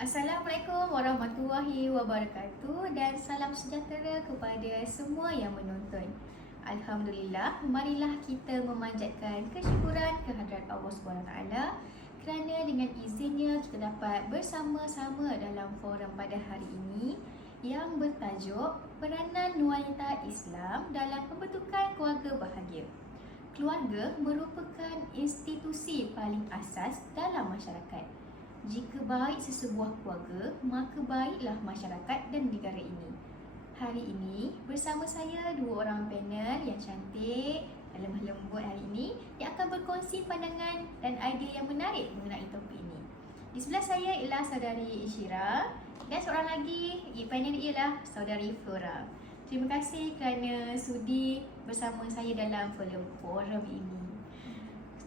Assalamualaikum warahmatullahi wabarakatuh dan salam sejahtera kepada semua yang menonton. Alhamdulillah, marilah kita memanjatkan kesyukuran kehadrat Allah SWT kerana dengan izinnya kita dapat bersama-sama dalam forum pada hari ini yang bertajuk Peranan Wanita Islam dalam Pembentukan Keluarga Bahagia. Keluarga merupakan institusi paling asas dalam masyarakat. Jika baik sesebuah keluarga, maka baiklah masyarakat dan negara ini. Hari ini bersama saya dua orang panel yang cantik dan lemah lembut hari ini yang akan berkongsi pandangan dan idea yang menarik mengenai topik ini. Di sebelah saya ialah saudari Isyira dan seorang lagi panel ialah saudari Flora. Terima kasih kerana sudi bersama saya dalam forum ini.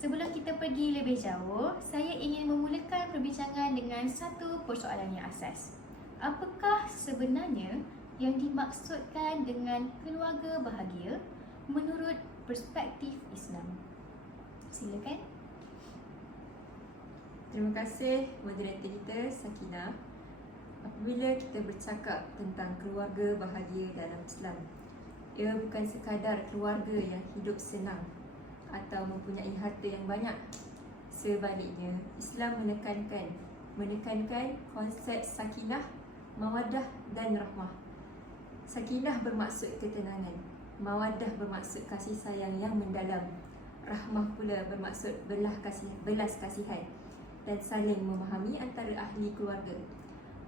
Sebelum kita pergi lebih jauh, saya ingin memulakan perbincangan dengan satu persoalan yang asas. Apakah sebenarnya yang dimaksudkan dengan keluarga bahagia menurut perspektif Islam? Silakan. Terima kasih moderator kita Sakinah. Apabila kita bercakap tentang keluarga bahagia dalam Islam, ia bukan sekadar keluarga yang hidup senang atau mempunyai harta yang banyak. Sebaliknya, Islam menekankan konsep sakinah, mawaddah dan rahmah. Sakinah bermaksud ketenangan, mawaddah bermaksud kasih sayang yang mendalam, rahmah pula bermaksud belas kasihan dan saling memahami antara ahli keluarga.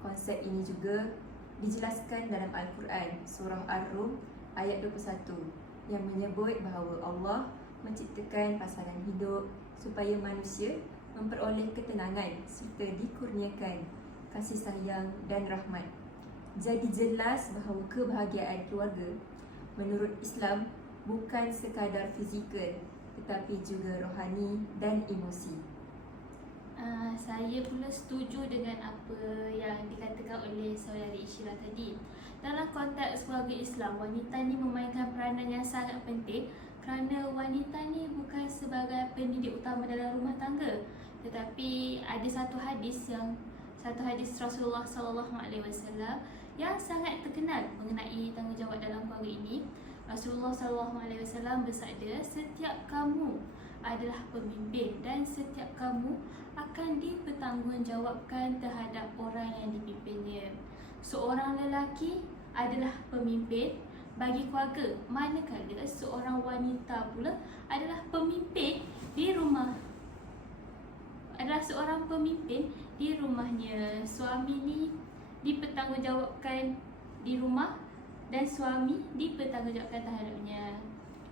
Konsep ini juga dijelaskan dalam Al-Quran, surah Ar-Rum ayat 21 yang menyebut bahawa Allah menciptakan pasangan hidup supaya manusia memperoleh ketenangan serta dikurniakan kasih sayang dan rahmat. Jadi jelas bahawa kebahagiaan keluarga menurut Islam bukan sekadar fizikal tetapi juga rohani dan emosi. Saya pula setuju dengan apa yang dikatakan oleh saudari Isyira tadi. Dalam konteks keluarga Islam, wanita ni memainkan peranan yang sangat penting kerana wanita ni bukan sebagai pendidik utama dalam rumah tangga, tetapi ada satu hadis Rasulullah SAW yang sangat terkenal mengenai tanggungjawab dalam keluarga ini. Rasulullah SAW bersabda, setiap kamu adalah pemimpin dan setiap kamu akan dipertanggungjawabkan terhadap orang yang dipimpinnya. Seorang lelaki adalah pemimpin bagi keluarga, manakala seorang wanita pula adalah pemimpin di rumah. Adalah seorang pemimpin di rumahnya. Suami ni dipertanggungjawabkan di rumah dan suami dipertanggungjawabkan terhadapnya.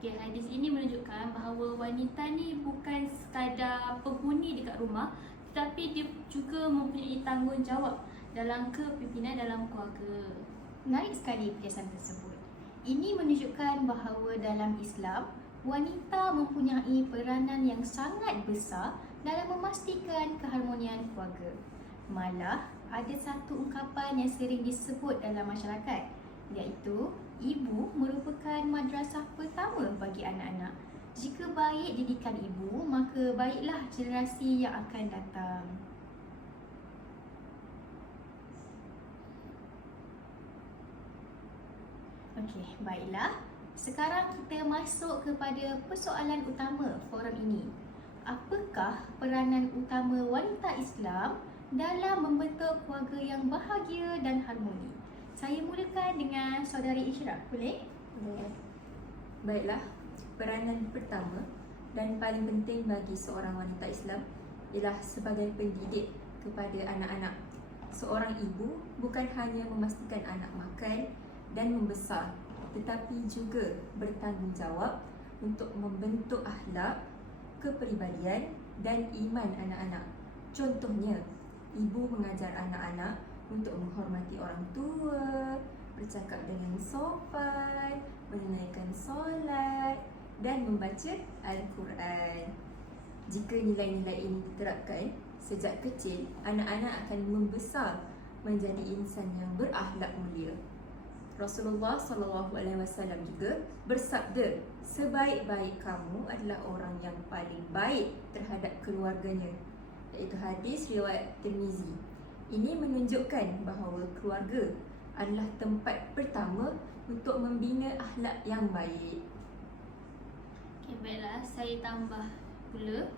Okay, hadis ini menunjukkan bahawa wanita ni bukan sekadar penghuni dekat rumah, tetapi dia juga mempunyai tanggungjawab dalam kepimpinan dalam keluarga. Menarik sekali penjelasan tersebut. Ini menunjukkan bahawa dalam Islam, wanita mempunyai peranan yang sangat besar dalam memastikan keharmonian keluarga. Malah, ada satu ungkapan yang sering disebut dalam masyarakat, iaitu ibu merupakan madrasah pertama bagi anak-anak. Jika baik didikan ibu, maka baiklah generasi yang akan datang. Okey, baiklah. Sekarang kita masuk kepada persoalan utama forum ini. Apakah peranan utama wanita Islam dalam membentuk keluarga yang bahagia dan harmoni? Saya mulakan dengan saudari Isyra. Boleh? Boleh. Baiklah, peranan pertama dan paling penting bagi seorang wanita Islam ialah sebagai pendidik kepada anak-anak. Seorang ibu bukan hanya memastikan anak makan dan membesar, tetapi juga bertanggungjawab untuk membentuk akhlak, kepribadian dan iman anak-anak. Contohnya, ibu mengajar anak-anak untuk menghormati orang tua, bercakap dengan sopan, menunaikan solat dan membaca Al-Quran. Jika nilai-nilai ini diterapkan sejak kecil, anak-anak akan membesar menjadi insan yang berakhlak mulia. Rasulullah SAW juga bersabda, sebaik-baik kamu adalah orang yang paling baik terhadap keluarganya, iaitu hadis riwayat Tirmizi. Ini menunjukkan bahawa keluarga adalah tempat pertama untuk membina akhlak yang baik. Okay, baiklah, saya tambah pula.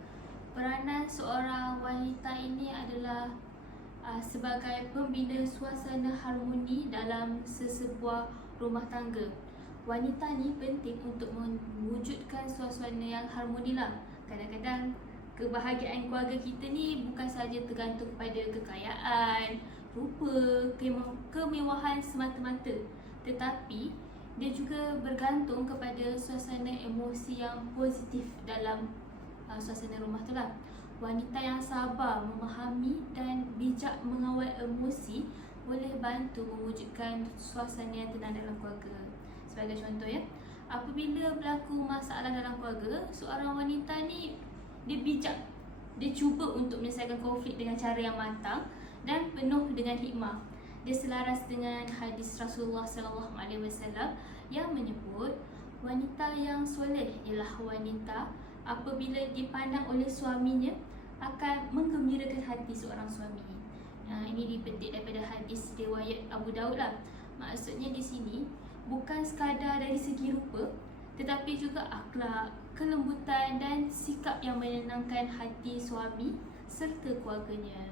Peranan seorang wanita ini adalah sebagai pembina suasana harmoni dalam sesebuah rumah tangga. Wanita ni penting untuk mewujudkan suasana yang harmoni lah. Kadang-kadang kebahagiaan keluarga kita ni bukan sahaja tergantung kepada kekayaan, rupa, kemewahan semata-mata, tetapi dia juga bergantung kepada suasana emosi yang positif dalam suasana rumah tu lah. Wanita yang sabar, memahami dan bijak mengawal emosi boleh bantu mewujudkan suasana yang tenang dalam keluarga. Sebagai contoh ya, apabila berlaku masalah dalam keluarga, seorang wanita ni dia bijak. Dia cuba untuk menyelesaikan konflik dengan cara yang matang dan penuh dengan hikmah. Dia selaras dengan hadis Rasulullah SAW yang menyebut wanita yang soleh ialah wanita apabila dipandang oleh suaminya akan menggembirakan hati seorang suami. Ini dipetik daripada hadis riwayat Abu Daud lah. Maksudnya di sini bukan sekadar dari segi rupa, tetapi juga akhlak, kelembutan dan sikap yang menenangkan hati suami serta keluarganya.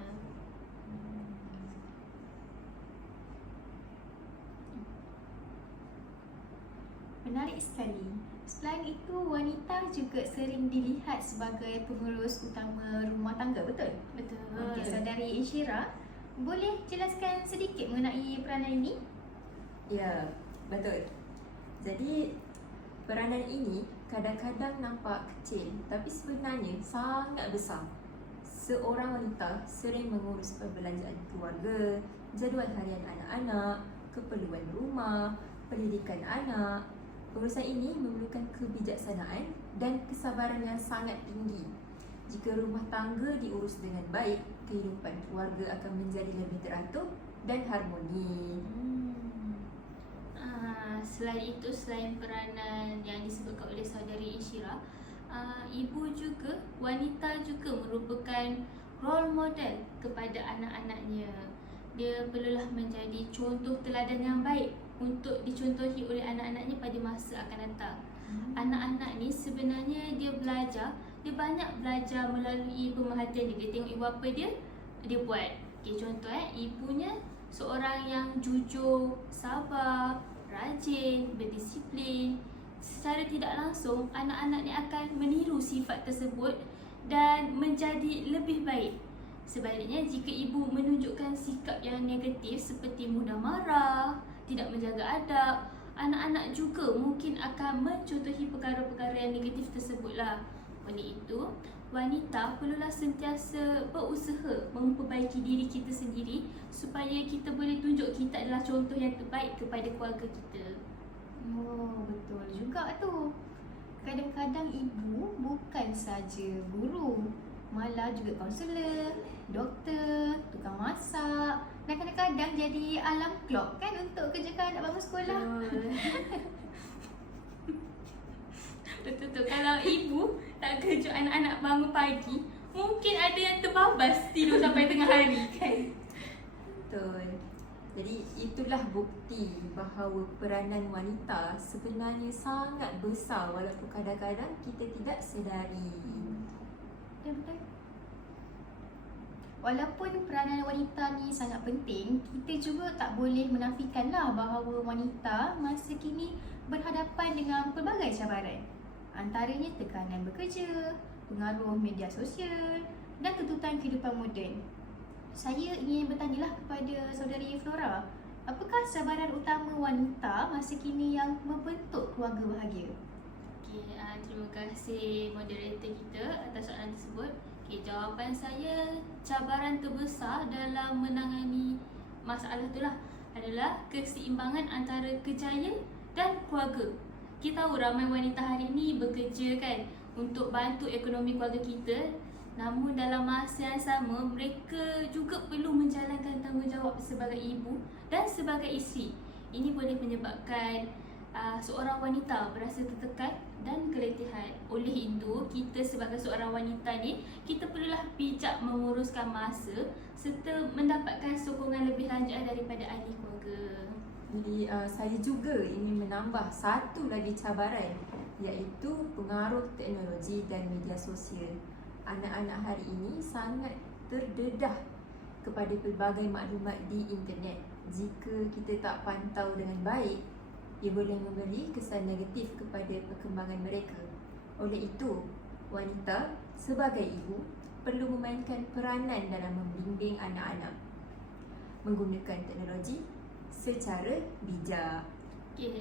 Menarik sekali. Selain itu, wanita juga sering dilihat sebagai pengurus utama rumah tangga, betul? Betul. Okey, Saudari Insyirah, boleh jelaskan sedikit mengenai peranan ini? Ya, betul. Jadi peranan ini kadang-kadang nampak kecil tapi sebenarnya sangat besar. Seorang wanita sering mengurus perbelanjaan keluarga, jadual harian anak-anak, keperluan rumah, pendidikan anak. Urusan ini memerlukan kebijaksanaan dan kesabaran yang sangat tinggi. Jika rumah tangga diurus dengan baik, kehidupan keluarga akan menjadi lebih teratur dan harmoni. Selain itu, selain peranan yang disebutkan oleh saudari Insyirah, ibu juga, wanita juga merupakan role model kepada anak-anaknya. Dia perlulah menjadi contoh teladan yang baik untuk dicontohi oleh anak-anaknya pada masa akan datang. Anak-anak ni sebenarnya dia banyak belajar melalui pemerhatian dia. Dia tengok ibu apa dia buat. Okay, contoh ibunya seorang yang jujur, sabar, rajin, berdisiplin. Secara tidak langsung, anak-anak ni akan meniru sifat tersebut dan menjadi lebih baik. Sebaliknya, jika ibu menunjukkan sikap yang negatif seperti mudah marah, tidak menjaga adab, anak-anak juga mungkin akan mencontohi perkara-perkara yang negatif tersebutlah. Oleh itu, wanita perlulah sentiasa berusaha memperbaiki diri kita sendiri supaya kita boleh tunjuk kita adalah contoh yang terbaik kepada keluarga kita. Oh, betul juga tu. Kadang-kadang ibu bukan saja guru, malah juga kaunselor, doktor, tukang masak, dan kadang-kadang jadi alarm clock kan untuk kejakan anak bangun sekolah. Betul-betul. Kalau ibu tak kejut anak-anak bangun pagi, mungkin ada yang terbabas tidur sampai tengah hari kan. Betul. Jadi itulah bukti bahawa peranan wanita sebenarnya sangat besar walaupun kadang-kadang kita tidak sedari. Ya, betul. Walaupun peranan wanita ni sangat penting, kita juga tak boleh menafikanlah bahawa wanita masa kini berhadapan dengan pelbagai cabaran. Antaranya tekanan bekerja, pengaruh media sosial dan tuntutan kehidupan moden. Saya ingin bertanyalah kepada saudari Flora, apakah cabaran utama wanita masa kini yang membentuk keluarga bahagia? Okay, terima kasih moderator kita atas soalan tersebut. Okay, jawapan saya, cabaran terbesar dalam menangani masalah itulah adalah keseimbangan antara kerjaya dan keluarga. Kita tahu ramai wanita hari ini bekerja kan untuk bantu ekonomi keluarga kita. Namun dalam masa yang sama, mereka juga perlu menjalankan tanggungjawab sebagai ibu dan sebagai isteri. Ini boleh menyebabkan seorang wanita berasa tertekan dan keletihan. Oleh itu, kita sebagai seorang wanita ni, kita perlulah bijak menguruskan masa serta mendapatkan sokongan lebih lanjut daripada ahli keluarga. Jadi saya juga ingin menambah satu lagi cabaran, iaitu pengaruh teknologi dan media sosial. Anak-anak hari ini sangat terdedah kepada pelbagai maklumat di internet. Jika kita tak pantau dengan baik, ia boleh memberi kesan negatif kepada perkembangan mereka. Oleh itu, wanita sebagai ibu perlu memainkan peranan dalam membimbing anak-anak menggunakan teknologi secara bijak. Okey,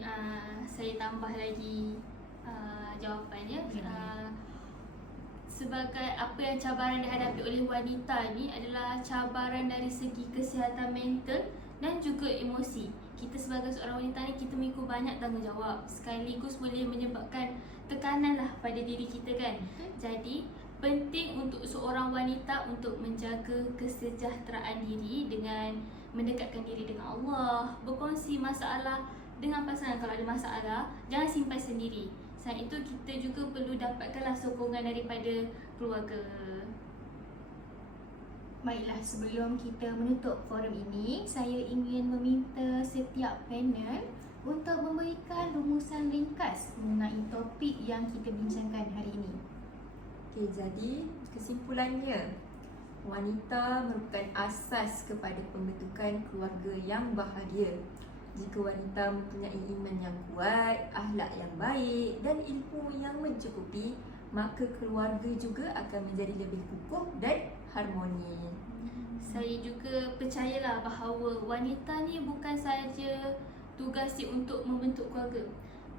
saya tambah lagi jawapannya. Sebagai apa yang cabaran dihadapi oleh wanita ni adalah cabaran dari segi kesihatan mental dan juga emosi. Kita sebagai seorang wanita ni, kita memikul banyak tanggungjawab, sekaligus boleh menyebabkan tekanan lah pada diri kita kan. Jadi penting untuk seorang wanita untuk menjaga kesejahteraan diri dengan mendekatkan diri dengan Allah, berkongsi masalah dengan pasangan. Kalau ada masalah, jangan simpan sendiri. Selain itu, kita juga perlu dapatkanlah sokongan daripada keluarga. Baiklah, sebelum kita menutup forum ini, saya ingin meminta setiap panel untuk memberikan rumusan ringkas mengenai topik yang kita bincangkan hari ini. Okey, jadi kesimpulannya, wanita merupakan asas kepada pembentukan keluarga yang bahagia. Jika wanita mempunyai iman yang kuat, akhlak yang baik dan ilmu yang mencukupi, maka keluarga juga akan menjadi lebih kukuh dan harmoni. Saya juga percayalah bahawa wanita ni bukan sahaja tugas dia untuk membentuk keluarga,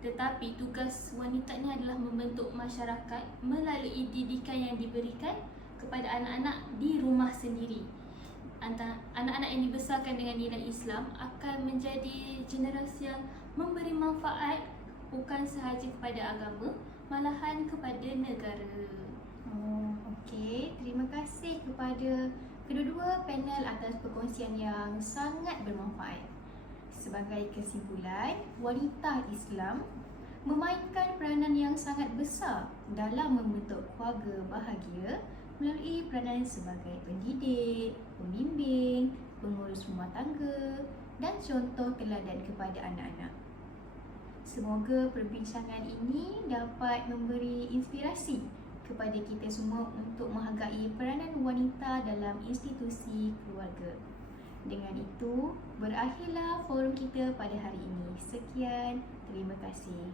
tetapi tugas wanita ni adalah membentuk masyarakat melalui didikan yang diberikan kepada anak-anak di rumah sendiri. Anak-anak yang dibesarkan dengan nilai Islam akan menjadi generasi yang memberi manfaat bukan sahaja kepada agama, malahan kepada negara. Okey, terima kasih kepada kedua-dua panel atas perkongsian yang sangat bermanfaat. Sebagai kesimpulan, wanita Islam memainkan peranan yang sangat besar dalam membentuk keluarga bahagia melalui peranan sebagai pendidik, pembimbing, pengurus rumah tangga dan contoh teladan kepada anak-anak. Semoga perbincangan ini dapat memberi inspirasi kepada kita semua untuk menghargai peranan wanita dalam institusi keluarga. Dengan itu, berakhirlah forum kita pada hari ini. Sekian, terima kasih.